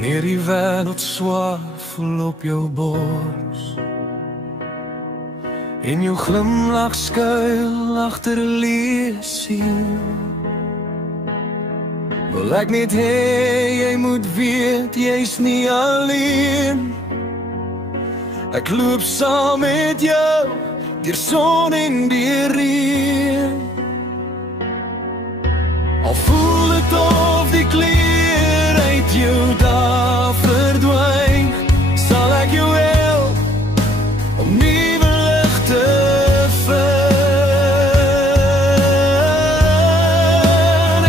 Wanneer die wêreld swaar voel op jou bors en jou glimlach skuil agter 'n leë siel, wil ek net hê jy moet weet jy's nie alleen. Ek loop saam met jou deur son en deur reën. Al voel dit of die kleur uit jou daar verdwyn, sal ek jou help om nuwe lig te vind.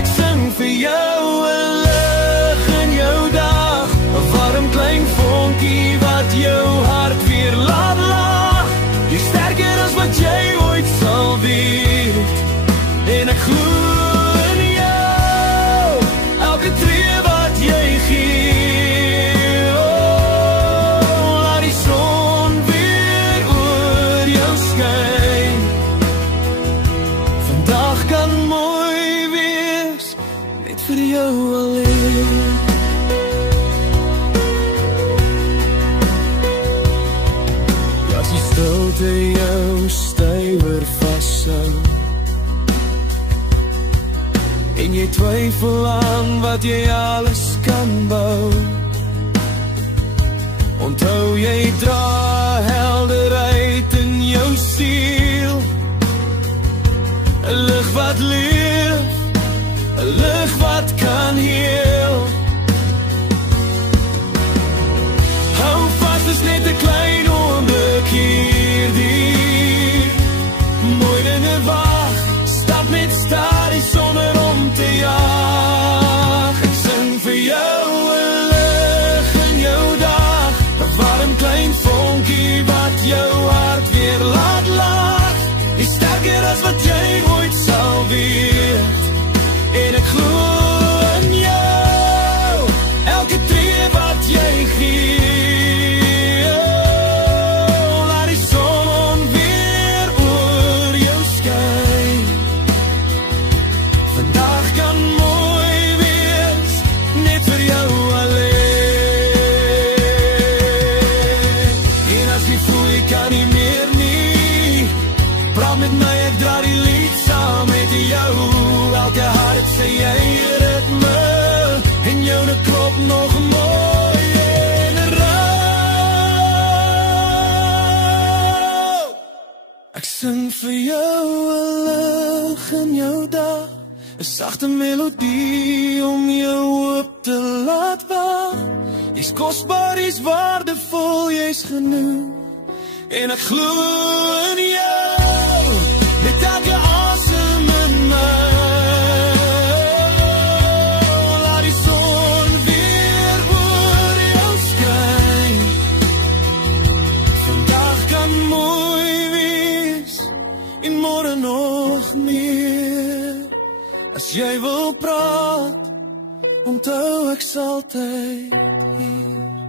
Ek sing vir jou 'n lig in jou dag, 'n warm klein vonkie wat jou hart weer laat lag. Jy sterker as wat jy ooit sal weet, en ek glo vir jou alleen. As die stilte jou stywer vashou en jy twyfel aan wat jy alles kan bou, onthou jy dra helderheid in jou siel, 'n lig wat leef, 'n lig wat kan heel. Hou vas, is net 'n klein oomblik hierdie. Mooi dinge wag, stap met stadig sonder om te jaag. Ek sing vir jou 'n lig in jou dag, 'n warm klein vonkie wat jou hart weer laat lag. Jy sterker as wat jy ooit sal weet, en ek glo in jou, elke tree wat jy gee. Oh, laat die son weer oor jou skyn. Vandag kan mooi wees, net vir jou alleen. En as jy voel jy kan nie meer nie, praat met my, ek dra die lied saam met jou. Elke hart sê jy ritme, en joune klop nog mooi in 'n rou. Ek sing vir jou 'n lig in jou dag, 'n sagte melodie om jou hoop te laat wag. Jy's kosbaar, jy's waardevol, jy's genoeg, en ek glo in jou, met elke asem in my. As jy wil praat, onthou ek's altyd hier.